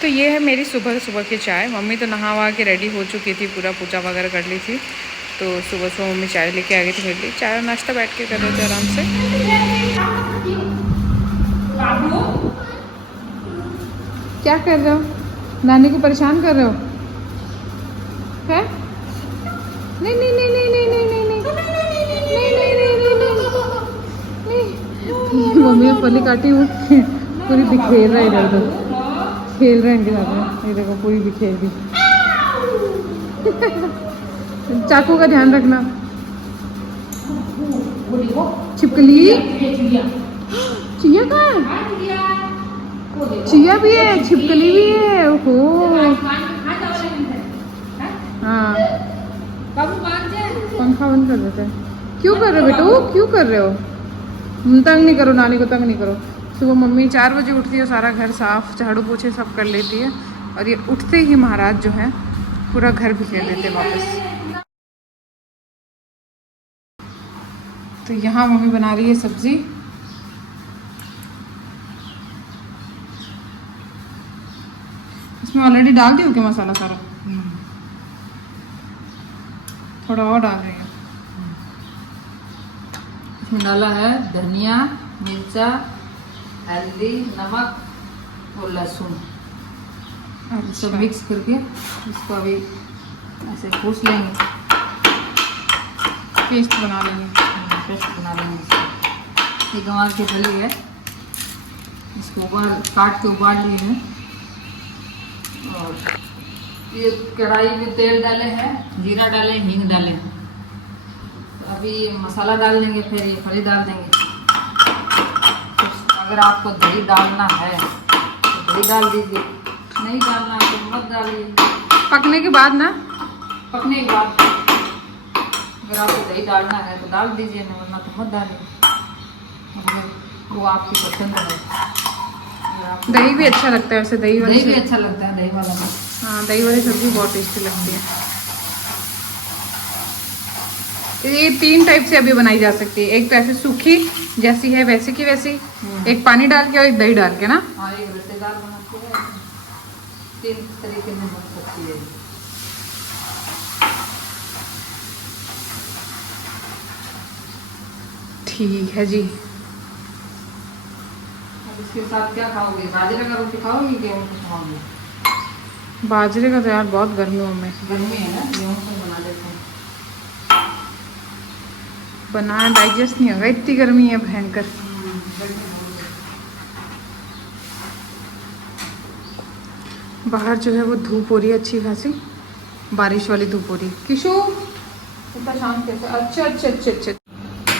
तो ये है मेरी सुबह सुबह की चाय। मम्मी तो नहा वहा के रेडी हो चुकी थी, पूरा पूजा वगैरह कर ली थी। तो सुबह सुबह मम्मी चाय लेके आ गई थी मेरे लिए। चाय और नाश्ता बैठ के कर रहे थे आराम से। क्या कर रहे हो? नानी को परेशान कर रहे हो? है? नहीं नहीं नहीं नहीं नहीं नहीं नहीं नहीं नहीं नहीं नहीं। मम्मी ने पली काटी हुई पूरी बिखेर रहा है इधर उधर, खेल रहे हैं इनके साथ में। ये देखो पूरी बिखेर दी। चाकू का ध्यान रखना। छिपकली चिया कहाँ है? चिया भी है, छिपकली भी है। ओहो हाँ, पंखा बंद कर देते हैं। क्यों कर रहे हो बेटू, क्यों कर रहे हो? तंग नहीं करो, नानी को तंग नहीं करो। सुबह मम्मी 4 बजे उठती है, सारा घर साफ झाड़ू पोछे सब कर लेती है। और ये उठते ही महाराज जो है पूरा घर बिखेर देते वापस। तो यहाँ मम्मी बना रही है सब्जी। इसमें ऑलरेडी डाल दी हो क्या मसाला सारा? थोड़ा और डाल रही है। इसमें डाला है धनिया, मिर्चा, हल्दी, नमक और लहसुन। सब मिक्स करके इसको अभी ऐसे भून लेंगे, पेस्ट बना लेंगे। पेस्ट बना लेंगे। ये गंवार की फली है, इसको काट के उबाल लिए हैं। और ये कढ़ाई में तेल डाले हैं, जीरा डाले, हींग डाले। तो अभी मसाला डाल देंगे, फिर ये फली डाल देंगे। तो अगर आपको दही डालना है तो दही डाल दीजिए, नहीं डालना है तो मत डालिए। पकने के बाद ना? पकने के बाद अगर आपको दही डालना है तो डाल दीजिए, नहीं वरना तो मत डालिए। वो आपकी पसंद है। दही भी अच्छा लगता है वैसे। दही भी अच्छा लगता है, दही वाला। हाँ, दही वाली सब्जी बहुत टेस्टी लगती है। ये 3 टाइप से अभी बनाई जा सकती है। एक तो ऐसे सूखी जैसी है वैसे की वैसी, एक पानी डाल के और एक दही डाल के ना। हाँ, एक रसेदार बनाती है। 3 तरीके में बन सकती है। ठीक है जी। इसके साथ क्या खाओगे? बाजरे का रोटी खाओगे, गेहूं का खाओगे? बाजरे का तो यार बहुत गर्मियों में गर्मी है ना, गेहूं का बना देते हैं। बनाया डाइजेस्ट नहीं होगा, इतनी गर्मी है भयंकर। बाहर जो है वो धूप हो रही है अच्छी खासी, बारिश वाली धूप हो रही है। किशु इतना शांत कैसे? अच्छा अच्छा अच्छा अच्छा।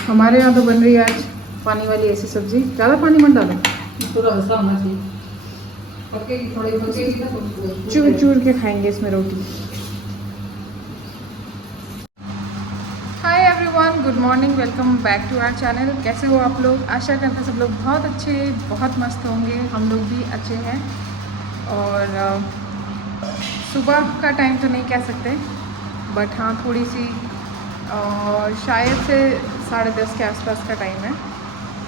हमारे यहाँ तो बन रही है आज पानी वाली ऐसी सब्जी। ज़्यादा पानी मत डालो, थोड़ा हल्का होना चाहिए। पकेगी, थोड़ी पकेगी ना तो चूर चूर के खाएंगे इसमें रोटी। Hi everyone, good morning, welcome back to our channel. कैसे हो आप लोग? आशा करते हैं सब लोग बहुत अच्छे, बहुत मस्त होंगे। हम लोग भी अच्छे हैं। और सुबह का टाइम तो नहीं कह सकते, बट हाँ थोड़ी सी शायद से 10:30 के आसपास का टाइम है।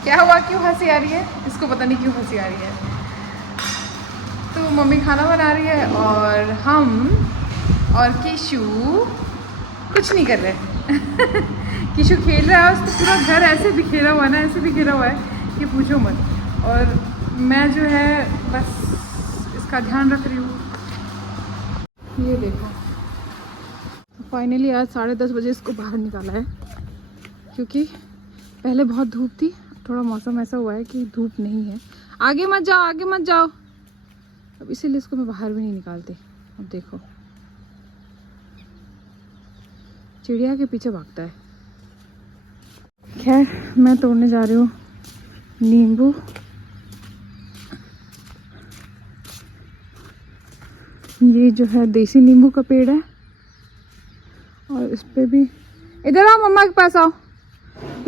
क्या हुआ, क्यों हंसी आ रही है? इसको पता नहीं क्यों हंसी आ रही है। तो मम्मी खाना बना रही है और हम और किशु कुछ नहीं कर रहे। किशु खेल रहा है, उसको पूरा घर ऐसे बिखेरा हुआ है ना, ऐसे बिखेरा हुआ है कि पूछो मत। और मैं जो है बस इसका ध्यान रख रही हूँ। ये देखो, फाइनली आज 10:30 बजे इसको बाहर निकाला है, क्योंकि पहले बहुत धूप थी। थोड़ा मौसम ऐसा हुआ है कि धूप नहीं है। आगे मत जाओ, आगे मत जाओ। अब इसीलिए इसको मैं बाहर भी नहीं निकालती। अब देखो चिड़िया के पीछे भागता है। खैर, मैं तोड़ने जा रही हूँ नींबू। ये जो है देसी नींबू का पेड़ है, और इस पे भी, इधर आओ मम्मा के पास आओ,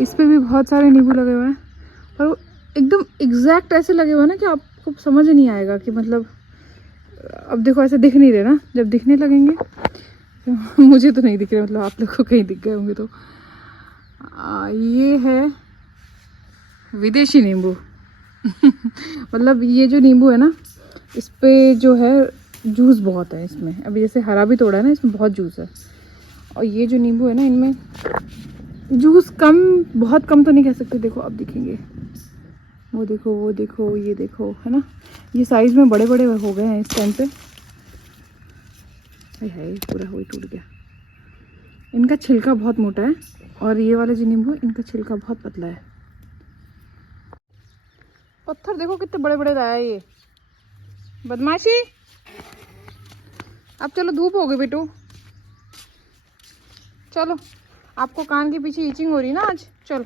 इस पे भी बहुत सारे नींबू लगे हुए हैं। पर वो एकदम एग्जैक्ट ऐसे लगे हुए हैं ना कि आपको समझ नहीं आएगा कि मतलब, अब देखो ऐसे दिख नहीं रहे ना, जब दिखने लगेंगे तो मुझे तो नहीं दिख रहे, मतलब आप लोग को कहीं दिख गए होंगे तो। ये है विदेशी नींबू। मतलब ये जो नींबू है ना, इस पे जो है जूस बहुत है इसमें। अभी जैसे हरा भी तोड़ा है ना, इसमें बहुत जूस है। और ये जो नींबू है ना, इनमें जूस कम, बहुत कम तो नहीं कह सकते। देखो आप दिखेंगे, वो देखो, वो देखो, ये देखो, है ना, ये साइज में बड़े बड़े हो गए हैं इस टाइम पे। है पूरा वही टूट गया। इनका छिलका बहुत मोटा है और ये वाले जो नींबू, इनका छिलका बहुत पतला है। पत्थर देखो कितने बड़े बड़े लाया है ये, बदमाशी। अब चलो, धूप हो गई बेटू, चलो। आपको कान के पीछे ईचिंग हो रही है ना आज, चलो।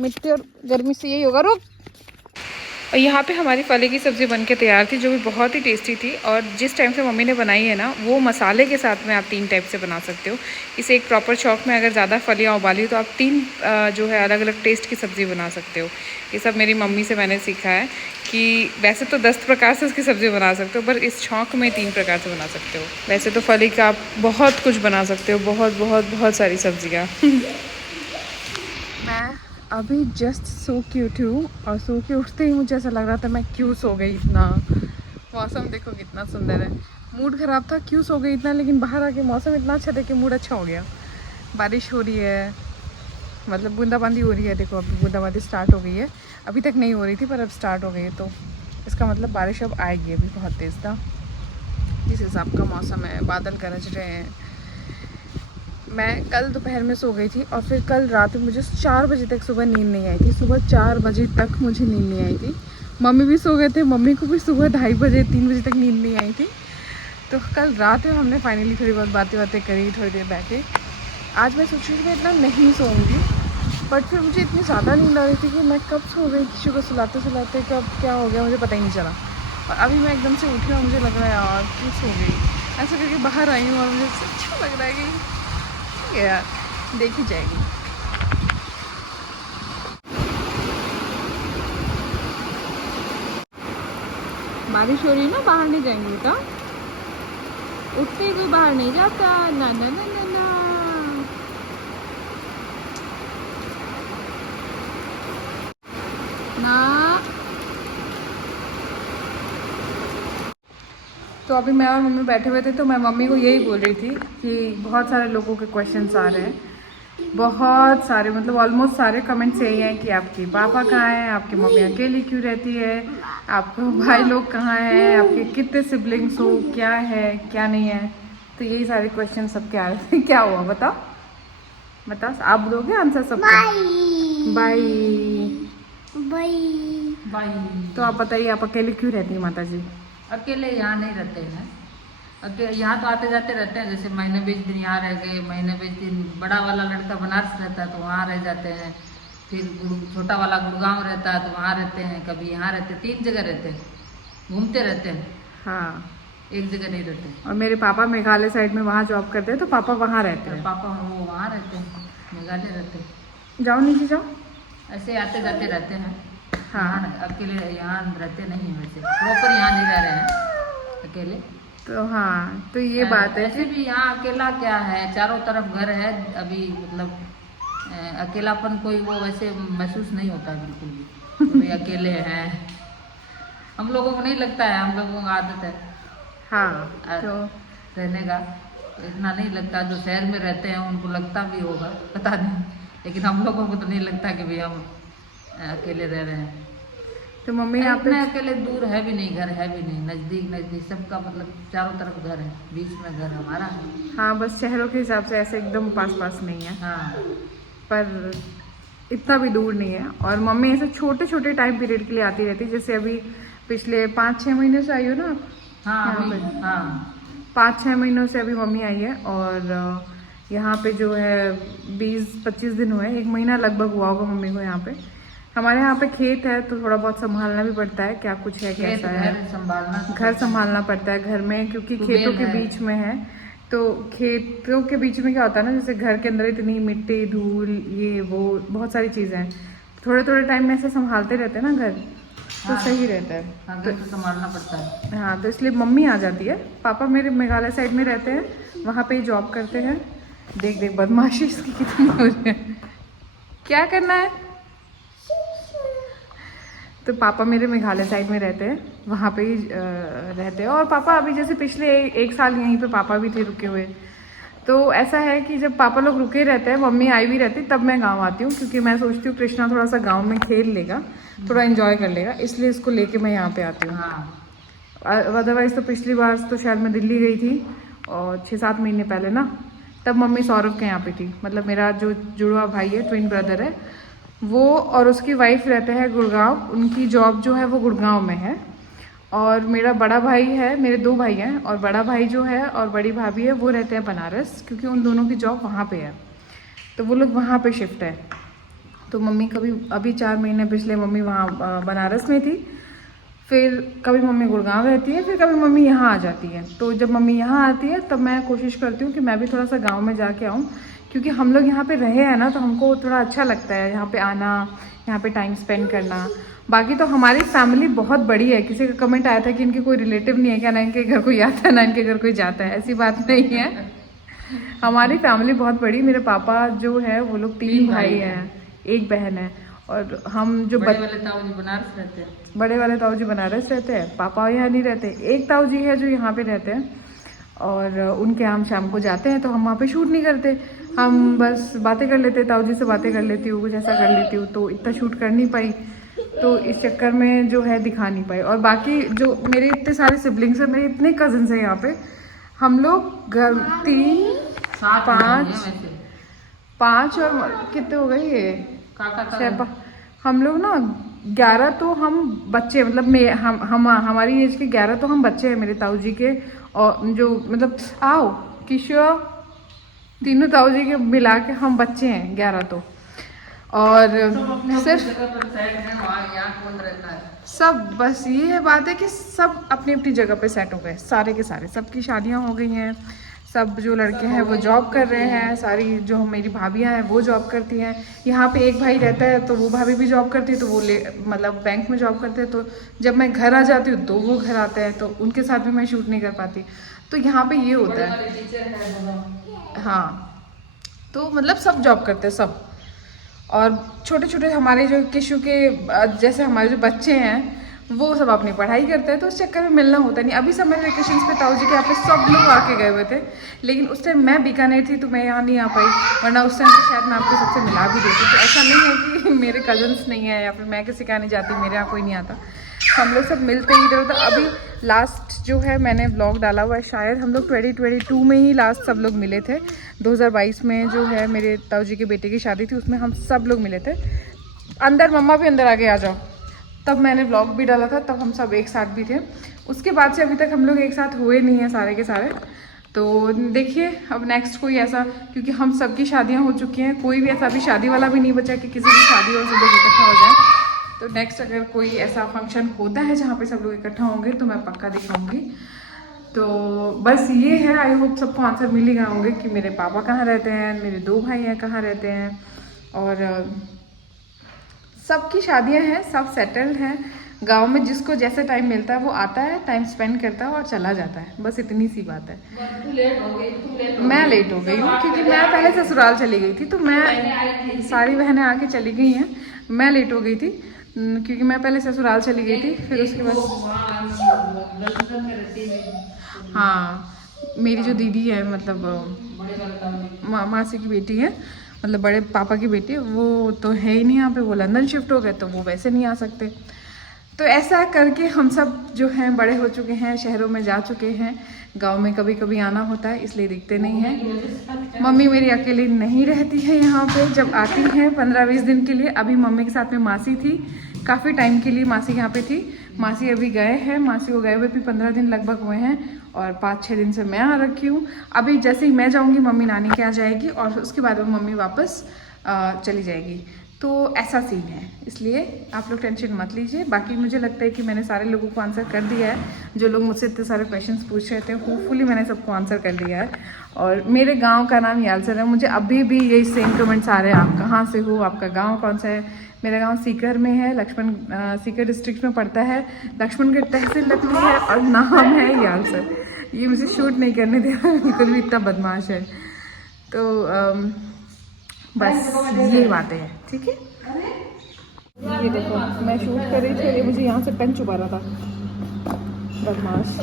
मिट्टी और गर्मी से यही होगा। रुक। और यहाँ पे हमारी फली की सब्ज़ी बन के तैयार थी, जो भी बहुत ही टेस्टी थी। और जिस टाइम से मम्मी ने बनाई है ना, वो मसाले के साथ में आप 3 टाइप से बना सकते हो। इसे एक प्रॉपर चॉक में अगर ज़्यादा फलियाँ उबाली तो आप 3 जो है अलग अलग टेस्ट की सब्ज़ी बना सकते हो। ये सब मेरी मम्मी से मैंने सीखा है कि वैसे तो 10 प्रकार से उसकी सब्ज़ी बना सकते हो, पर इस छौंक में 3 प्रकार से बना सकते हो। वैसे तो फली का आप बहुत कुछ बना सकते हो, बहुत बहुत बहुत सारी सब्जियाँ। मैं अभी जस्ट सो के उठी हूँ और सो के उठते ही मुझे ऐसा लग रहा था मैं क्यों सो गई इतना। मौसम देखो कितना सुंदर है। मूड ख़राब था, क्यों सो गई इतना, लेकिन बाहर आके मौसम इतना अच्छा था कि मूड अच्छा हो गया। बारिश हो रही है, मतलब बूंदाबांदी हो रही है। देखो अभी बूंदाबांदी स्टार्ट हो गई है, अभी तक नहीं हो रही थी पर अब स्टार्ट हो गई है, तो इसका मतलब बारिश अब आएगी। अभी बहुत तेज़ था, जिस हिसाब का मौसम है, बादल गरज रहे हैं। मैं कल दोपहर में सो गई थी और फिर कल रात में मुझे 4 बजे तक सुबह नींद नहीं आई थी। सुबह 4 बजे तक मुझे नींद नहीं आई थी। मम्मी भी सो गए थे, मम्मी को भी सुबह 2:30 बजे 3 बजे तक नींद नहीं आई थी। तो कल रात में हमने फाइनली थोड़ी बहुत बातें करी, थोड़ी देर बैठे। आज मैं सोच रही थी मैं इतना नहीं सोऊंगी, बट फिर मुझे इतनी ज़्यादा नींद आ रही थी कि मैं कब सो गई, किसी को सुलाते सुलाते कब क्या हो गया मुझे पता ही नहीं चला। और अभी मैं एकदम से उठी और मुझे लग रहा है यार क्यों सो गई। ऐसा करके बाहर आई हूँ और मुझे अच्छा लग रहा है कि यार देखी जाएगी। बारिश हो रही है ना, बाहर नहीं जाएंगे बेटा। उठते ही कोई बाहर नहीं जाता, ना ना ना ना ना। ना। तो अभी मैं और मम्मी बैठे हुए थे, तो मैं मम्मी को यही बोल रही थी कि बहुत सारे लोगों के क्वेश्चंस आ रहे हैं, बहुत सारे, मतलब ऑलमोस्ट सारे कमेंट्स यही हैं कि आपके पापा कहाँ हैं, आपकी मम्मी अकेली क्यों रहती है, आपके भाई लोग कहाँ हैं, आपके कितने सिबलिंग्स हो, क्या है क्या नहीं है। तो यही सारे क्वेश्चन सबके आ रहे थे। क्या हुआ बताओ बताओ, आप दोगे आंसर सबका? Bye bye bye. तो आप बताइए, आप अकेले क्यों रहती हैं माता जी? अकेले यहाँ नहीं रहते हैं, यहाँ तो आते जाते रहते हैं। जैसे महीने 20 दिन यहाँ रह गए, महीने 20 दिन। बड़ा वाला लड़का बनारस रहता है तो वहाँ रह जाते हैं। फिर छोटा वाला गुड़गांव रहता है तो वहाँ रहते हैं, कभी यहाँ रहते हैं। 3 जगह रहते हैं, घूमते रहते हैं। हाँ, एक जगह नहीं रहते। और मेरे पापा मेघालय साइड में वहाँ जॉब करते हैं, तो पापा वहाँ रहते हैं। पापा वो वहाँ रहते हैं, मेघालय रहते हैं। जाओ नीचे जाओ। ऐसे आते जाते रहते हैं। हाँ, अकेले यहाँ रहते नहीं हैं, वैसे प्रॉपर यहाँ नहीं रह रहे हैं अकेले। तो हाँ, तो ये बात है। ऐसे भी यहाँ अकेला क्या है, चारों तरफ घर है। अभी मतलब अकेलापन कोई वो वैसे महसूस नहीं होता है बिल्कुल भी, भाई अकेले हैं। हम लोगों को नहीं लगता है, हम लोगों को आदत है हाँ, तो रहने का, तो इतना नहीं लगता। जो शहर में रहते हैं उनको लगता भी होगा, पता नहीं, लेकिन हम लोगों को तो नहीं लगता कि भाई हम अकेले रह रहे हैं। तो मम्मी यहाँ पे अकेले दूर है भी नहीं, घर है भी नहीं, नज़दीक नज़दीक सबका, मतलब चारों तरफ घर है, बीच में घर हमारा है। हाँ, बस शहरों के हिसाब से ऐसे एकदम पास पास नहीं है। हाँ, पर इतना भी दूर नहीं है। और मम्मी ऐसे छोटे छोटे टाइम पीरियड के लिए आती रहती है। जैसे अभी पिछले 5-6 महीने से आई हो ना आप? हाँ, यहाँ पे हाँ 5-6 महीनों से अभी मम्मी आई है। और यहाँ पे जो है 20-25 दिन हुए, 1 महीना लगभग हुआ होगा मम्मी को यहाँ पे। हमारे यहाँ पे खेत है तो थोड़ा बहुत संभालना भी पड़ता है, क्या कुछ है कैसा है, घर संभालना पड़ता है घर में, क्योंकि खेतों के बीच में है। तो खेतों के बीच में क्या होता है ना, जैसे घर के अंदर इतनी मिट्टी धूल ये वो बहुत सारी चीज़ें हैं, थोड़े थोड़े टाइम में ऐसे संभालते रहते हैं ना घर, तो सही रहता है। हाँ, तो संभालना पड़ता है। हाँ, तो इसलिए मम्मी आ जाती है। पापा मेरे मेघालय साइड में रहते हैं, वहाँ पे ही जॉब करते हैं। देख देख बदमाशी इसकी कितनी हो रही है। क्या करना है? तो पापा मेरे मेघालय साइड में रहते हैं, वहाँ पे ही रहते हैं। और पापा अभी जैसे पिछले एक साल यहीं पे पापा भी थे रुके हुए। तो ऐसा है कि जब पापा लोग रुके रहते हैं, मम्मी आई भी रहती, तब मैं गांव आती हूँ, क्योंकि मैं सोचती हूँ कृष्णा थोड़ा सा गांव में खेल लेगा, थोड़ा एंजॉय कर लेगा, इसलिए इसको लेके मैं यहाँ पे आती हूँ। अदरवाइज़ तो पिछली बार तो शायद मैं दिल्ली गई थी, और 6-7 महीने पहले ना, तब मम्मी सौरभ के यहाँ पे थी। मतलब मेरा जो जुड़वा भाई है, ट्विन ब्रदर है, वो और उसकी वाइफ रहते हैं गुड़गांव। उनकी जॉब जो है वो गुड़गांव में है। और मेरा बड़ा भाई है, मेरे 2 भाई हैं, और बड़ा भाई जो है और बड़ी भाभी है वो रहते हैं बनारस, क्योंकि उन दोनों की जॉब वहाँ पे है, तो वो लोग वहाँ पे शिफ्ट है। तो मम्मी कभी अभी 4 महीने पिछले मम्मी वहाँ बनारस में थी, फिर कभी मम्मी गुड़गांव रहती है, फिर कभी मम्मी यहाँ आ जाती है। तो जब मम्मी यहाँ आती है तब मैं कोशिश करती हूँ कि मैं भी थोड़ा सा गाँव में जाके आऊँ, क्योंकि हम लोग यहाँ पे रहे हैं ना, तो हमको थोड़ा अच्छा लगता है यहाँ पे आना, यहाँ पे टाइम स्पेंड करना। बाकी तो हमारी फैमिली बहुत बड़ी है। किसी का कमेंट आया था कि इनके कोई रिलेटिव नहीं है क्या, ना इनके घर कोई आता है ना इनके घर कोई जाता है। ऐसी बात नहीं है, हमारी फैमिली बहुत बड़ी। मेरे पापा जो है वो लोग 3 भाई हैं, 1 बहन है। और हम जो बड़े वाले ताऊ जी बनारस रहते हैं। बड़े वाले ताऊ जी बनारस रहते हैं, पापा यहाँ नहीं रहते। एक ताऊ जी है जो यहाँ पे रहते हैं, और उनके हम शाम को जाते हैं, तो हम वहाँ पे शूट नहीं करते, हम बस बातें कर लेते। ताऊ जी से बातें कर लेती हूँ, कुछ ऐसा कर लेती हूँ, तो इतना शूट कर नहीं पाई, तो इस चक्कर में जो है दिखा नहीं पाई। और बाकी जो मेरे इतने सारे सिबलिंग्स हैं, मेरे इतने कजिन्स हैं यहाँ पे, हम लोग घर 3 5 और कितने हो गए ये हम लोग ना 11 तो हम बच्चे, मतलब हमारी एज के 11 तो हम बच्चे हैं मेरे ताऊ जी के। और जो मतलब आओ किशोर, तीनों ताऊ जी के मिला के हम बच्चे हैं 11 तो। और सिर्फ सब बस ये है बात है कि सब अपनी अपनी जगह पे सेट हो गए, सारे के सारे, सबकी शादियां हो गई हैं, सब जो लड़के हैं वो जॉब कर रहे हैं, सारी जो मेरी भाभियां हैं वो जॉब करती हैं। यहाँ पे एक भाई रहता है, तो वो भाभी भी जॉब करती है, तो वो मतलब बैंक में जॉब करते हैं। तो जब मैं घर आ जाती हूँ तो वो घर आते हैं, तो उनके साथ भी मैं शूट नहीं कर पाती। तो यहाँ पे ये होता है। हाँ, तो मतलब सब जॉब करते हैं सब। और छोटे छोटे हमारे जो किशु के जैसे हमारे जो बच्चे हैं वो सब अपनी पढ़ाई करते हैं, तो उस चक्कर में मिलना होता नहीं। अभी समर वेकेशंस पे ताऊ जी के यहाँ पे सब लोग आके गए हुए थे, लेकिन उस टाइम मैं बीकानेर थी तो मैं यहाँ नहीं आ पाई, वरना उस टाइम तो शायद मैं आपको सबसे मिला भी देती। तो ऐसा नहीं है कि मेरे कजन्स नहीं है या फिर मैं किसी का नहीं जाती, मेरे यहाँ कोई नहीं आता, हम लोग सब मिलते ही इधर उधर। अभी लास्ट जो है मैंने व्लॉग डाला हुआ है, शायद हम लोग 2022 में ही लास्ट सब लोग मिले थे। 2022 में जो है मेरे ताऊ जी के बेटे की शादी थी, उसमें हम सब लोग मिले थे। अंदर मम्मा भी अंदर आगे आ जाओ, तब मैंने व्लॉग भी डाला था, तब हम सब एक साथ भी थे। उसके बाद से अभी तक हम लोग एक साथ हुए नहीं हैं सारे के सारे। तो देखिए अब नेक्स्ट कोई ऐसा, क्योंकि हम सबकी शादियां हो चुकी हैं, कोई भी ऐसा अभी शादी वाला भी नहीं बचा कि किसी की शादी और सब लोग इकट्ठा हो जाए। तो नेक्स्ट अगर कोई ऐसा फंक्शन होता है जहाँ पे सब लोग इकट्ठा होंगे तो मैं पक्का दिखाऊंगी। तो बस ये है, आई होप सबको आंसर मिल ही गए होंगे कि मेरे पापा कहाँ रहते हैं, मेरे 2 भाई हैं कहाँ रहते हैं, और सबकी शादियां हैं, सब सेटल्ड हैं गांव में। जिसको जैसे टाइम मिलता है वो आता है, टाइम स्पेंड करता है और चला जाता है, बस इतनी सी बात है। मैं लेट हो गई हूँ क्योंकि मैं पहले ससुराल चली गई थी, तो मैं सारी बहनें आके चली गई हैं, मैं लेट हो गई थी क्योंकि मैं पहले ससुराल चली गई थी। फिर उसके बाद हाँ, मेरी जो दीदी है मतलब मासी की बेटी है, मतलब बड़े पापा की बेटी, वो तो है ही नहीं यहाँ पे, वो लंदन शिफ्ट हो गए, तो वो वैसे नहीं आ सकते। तो ऐसा करके हम सब जो हैं बड़े हो चुके हैं, शहरों में जा चुके हैं, गांव में कभी कभी आना होता है इसलिए दिखते नहीं हैं। मम्मी मेरी अकेली नहीं रहती है यहाँ पे, जब आती हैं 15-20 दिन के लिए। अभी मम्मी के साथ में मासी थी, काफ़ी टाइम के लिए मासी यहाँ पे थी। मासी अभी गए हैं, मासी को गए हुए भी 15 दिन लगभग हुए हैं, और 5-6 दिन से मैं आ रखी हूँ। अभी जैसे ही मैं जाऊँगी मम्मी नानी के यहाँ जाएगी, और उसके बाद मम्मी वापस चली जाएगी। तो ऐसा सीन है, इसलिए आप लोग टेंशन मत लीजिए। बाकी मुझे लगता है कि मैंने सारे लोगों को आंसर कर दिया है, जो लोग मुझसे इतने सारे क्वेश्चंस पूछ रहे थे, होपफुली मैंने सबको आंसर कर दिया है। और मेरे गांव का नाम यालसर है, मुझे अभी भी यही सेम कमेंट्स आ रहे हैं, आप कहाँ से हो, आपका गाँव कौन सा है। मेरा गाँव सीकर में है, सीकर डिस्ट्रिक्ट में पड़ता है, लक्ष्मणगढ़ तहसील लगती है, और नाम है यालसर। ये मुझे शूट नहीं करने दे रहा, बिल्कुल भी इतना बदमाश है। तो बस ये बातें हैं, ठीक है। ये देखो मैं शूट कर रही थी और ये मुझे यहाँ से पेन चुभा रहा था, बदमाश।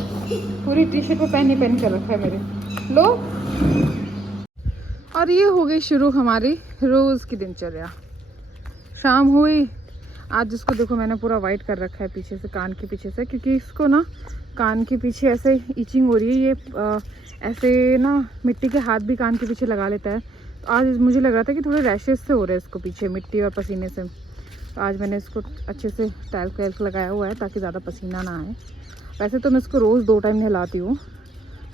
पूरी टी शर्ट पे पेन ही पेन कर रखा है मेरे। लो। और ये हो गई शुरू हमारी रोज़ की दिनचर्या। शाम हुई, आज इसको देखो मैंने पूरा वाइट कर रखा है पीछे से, कान के पीछे से, क्योंकि इसको ना कान के पीछे ऐसे ईचिंग हो रही है। ये ऐसे ना मिट्टी के हाथ भी कान के पीछे लगा लेता है। तो आज मुझे लग रहा था कि थोड़े रैशेस से हो रहे हैं इसको पीछे, मिट्टी और पसीने से। तो आज मैंने इसको अच्छे से टैल्क वैल्क लगाया हुआ है ताकि ज़्यादा पसीना ना आए। वैसे तो मैं इसको रोज़ 2 टाइम नहलाती हूँ,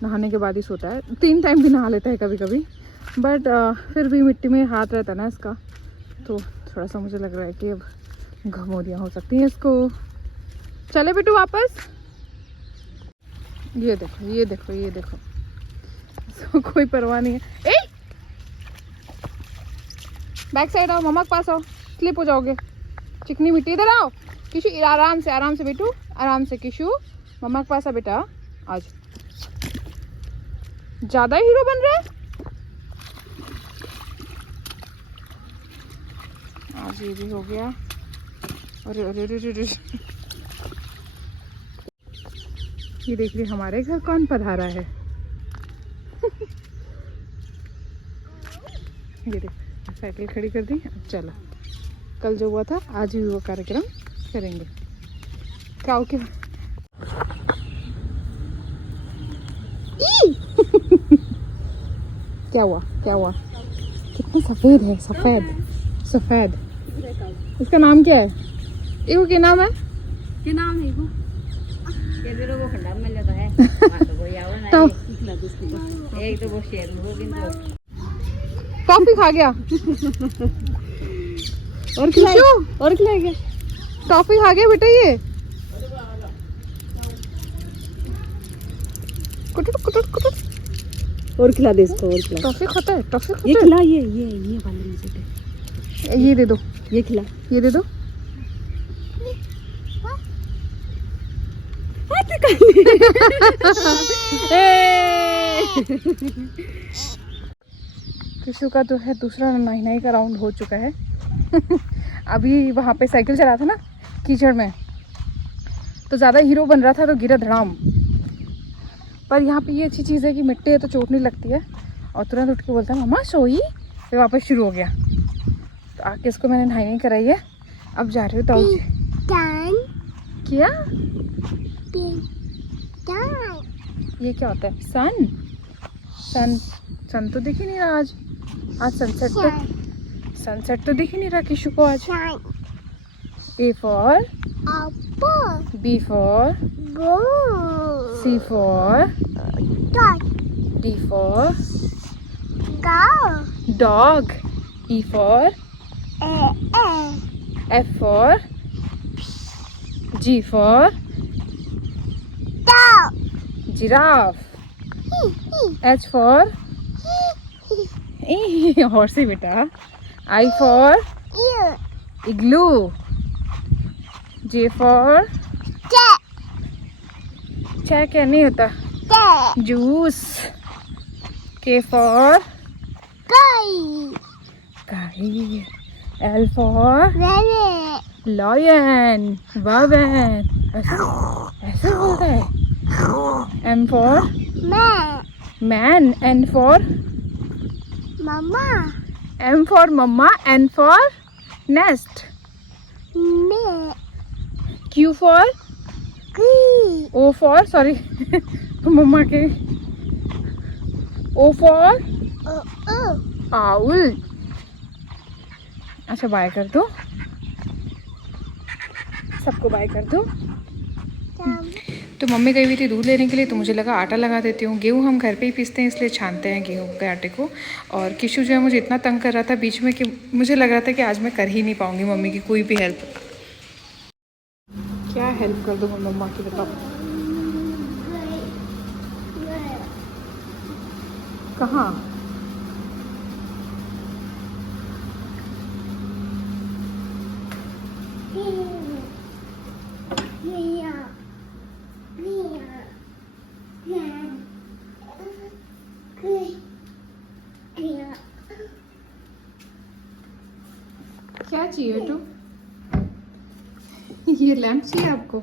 नहाने के बाद ही सोता है, 3 टाइम भी नहा लेता है कभी कभी, बट फिर भी मिट्टी में हाथ रहता है ना इसका, तो थोड़ा सा मुझे लग रहा है कि अब घमौरियाँ हो सकती हैं इसको। चले बेटू वापस। ये देखो ये देखो ये देखो, इसको कोई परवाह नहीं है। ए बैक साइड आओ, मम्मा के पास आओ, स्लिप हो जाओगे। चिकनी मिट्टी, इधर आओ किशु, आराम से बेटू, आराम से किशु, मम्मा के पास आ बेटा। आज ज्यादा हीरो बन रहा है आज। ये भी हो गया। अरे अरे अरे अरे, ये देख रही हमारे घर कौन पधारा है। ये देख साइकिल खड़ी कर दी। अब चला, कल जो हुआ था आज भी वो कार्यक्रम करेंगे। काऊ के क्या हुआ क्या हुआ? कितना सफेद है, सफेद। इसका नाम क्या है? इको क्या नाम है? क्या नाम है इको? ये मेरे को खंडा में लगा है। तो वो यावा ना एक तो वो शेर हो गया, कॉफी खा गया और खिलाएगा टॉफी खा गया बेटा। ये कुटुट कुटुट कुटुट, और खिला दे इसको, और खिला। टॉफी खाता है, टॉफी खाता ये है। खिला, ये वाले मुझे दे, ये दे दो, ये खिला, ये दे दो। किशु का तो है दूसरा नहाई का राउंड हो चुका है। अभी वहाँ पे साइकिल चला था ना कीचड़ में, तो ज़्यादा हीरो बन रहा था तो गिरा धड़ाम। पर यहाँ पे ये अच्छी चीज़ है कि मिट्टी है तो चोट नहीं लगती है, और तुरंत उठ के बोलता है मम्मा सोई, फिर वापस शुरू हो गया। तो आके इसको मैंने नहाई नहीं कराई है। अब जा रही हूँ ताऊ जी। क्या ये क्या होता है? सन तो दिख ही नहीं रहा आज सनसेट तो दिख ही नहीं रहा किशु को आज। A for apple, B for ball, C for dog, D for dog, E for F for G for giraffe, H for horse बेटा, I for igloo, J for चाय क्या नहीं होता, juice, K for guy, L for lion, wawan, ऐसे बोलता है। M for man, N for M for mama, N for nest, Q for O for sorry मम्मा के O for owl। अच्छा bye कर दो, सबको बाय कर दो। तो मम्मी गई हुई थी दूध लेने के लिए, तो मुझे लगा आटा लगा देती हूँ। गेहूँ हम घर पे ही पीसते हैं, इसलिए छानते हैं गेहूँ के आटे को। और किशु जो है मुझे इतना तंग कर रहा था बीच में कि मुझे लग रहा था कि आज मैं कर ही नहीं पाऊँगी मम्मी की कोई भी हेल्प। क्या हेल्प कर दूँ मम्मा की बताओ? कहाँ? क्या चाहिए तू? ये लैंप चाहिए आपको?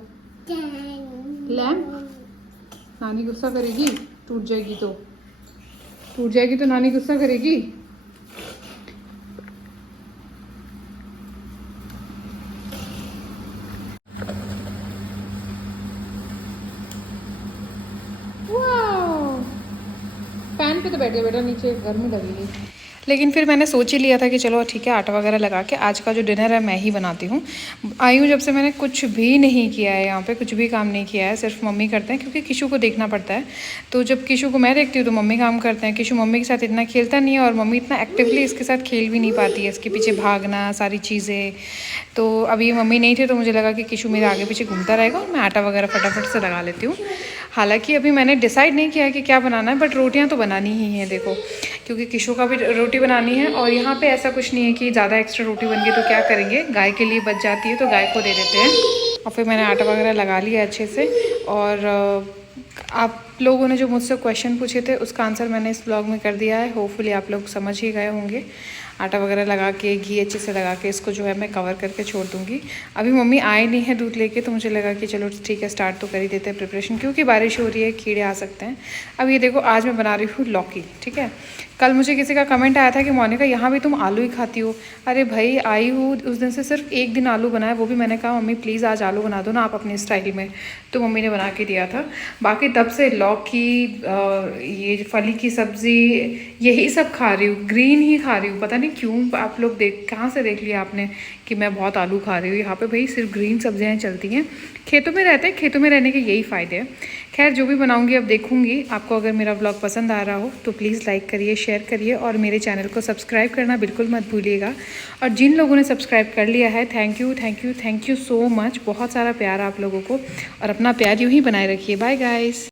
लैंप? नानी गुस्सा करेगी, टूट जाएगी तो। टूट जाएगी तो नानी गुस्सा करेगी। फैन पे तो बैठ गया बेटा, नीचे गर्मी लगेगी। लेकिन फिर मैंने सोच ही लिया था कि चलो ठीक है, आटा वगैरह लगा के आज का जो डिनर है मैं ही बनाती हूँ। आई हूँ जब से मैंने कुछ भी नहीं किया है, यहाँ पे कुछ भी काम नहीं किया है, सिर्फ मम्मी करते हैं क्योंकि किशु को देखना पड़ता है। तो जब किशु को मैं देखती हूँ तो मम्मी काम करते हैं। किशु मम्मी के साथ इतना खेलता नहीं है और मम्मी इतना एक्टिवली इसके साथ खेल भी नहीं पाती है, इसके पीछे भागना सारी चीज़ें। तो अभी मम्मी नहीं थे तो मुझे लगा कि किशु मेरे आगे पीछे घूमता रहेगा और मैं आटा वगैरह फटाफट से लगा लेती हूँ। हालांकि अभी मैंने डिसाइड नहीं किया कि क्या बनाना है, बट रोटियां तो बनानी ही हैं देखो, क्योंकि किशु का भी रोटी बनानी है। और यहाँ पे ऐसा कुछ नहीं है कि ज़्यादा एक्स्ट्रा रोटी बन गई तो क्या करेंगे, गाय के लिए बच जाती है तो गाय को दे देते हैं। और फिर मैंने आटा वगैरह लगा लिया अच्छे से। और आप लोगों ने जो मुझसे क्वेश्चन पूछे थे उसका आंसर मैंने इस ब्लॉग में कर दिया है। होपफुली आप लोग समझ ही गए होंगे। आटा वगैरह लगा के, घी अच्छे से लगा के इसको जो है मैं कवर करके छोड़ दूँगी। अभी मम्मी आए नहीं है दूध लेके, तो मुझे लगा कि चलो ठीक है, स्टार्ट तो कर ही देते हैं प्रिपरेशन, क्योंकि बारिश हो रही है, कीड़े आ सकते हैं। अब ये देखो, आज मैं बना रही हूँ लौकी, ठीक है। कल मुझे किसी का कमेंट आया था कि मोनिका यहाँ भी तुम आलू ही खाती हो। अरे भाई, आई हूँ उस दिन से सिर्फ एक दिन आलू बनाया, वो भी मैंने कहा मम्मी प्लीज़ आज आलू बना दो ना आप अपने स्टाइल में, तो मम्मी ने बना के दिया था। बाकी तब से लौकी, ये फली की सब्ज़ी, यही सब खा रही हूँ, ग्रीन ही खा रही हूँ। पता नहीं क्यों, आप लोग कहाँ से देख लिया आपने कि मैं बहुत आलू खा रही हूँ। यहाँ पे भाई सिर्फ ग्रीन सब्जियाँ चलती हैं। खेतों में रहते हैं, खेतों में रहने के यही फ़ायदे हैं। खैर जो भी बनाऊंगी अब देखूंगी। आपको अगर मेरा व्लॉग पसंद आ रहा हो तो प्लीज़ लाइक करिए, शेयर करिए और मेरे चैनल को सब्सक्राइब करना बिल्कुल मत भूलिएगा। और जिन लोगों ने सब्सक्राइब कर लिया है, thank you thank you thank you so much. बहुत सारा प्यार आप लोगों को, और अपना प्यार यूँ ही बनाए रखिए। Bye guys.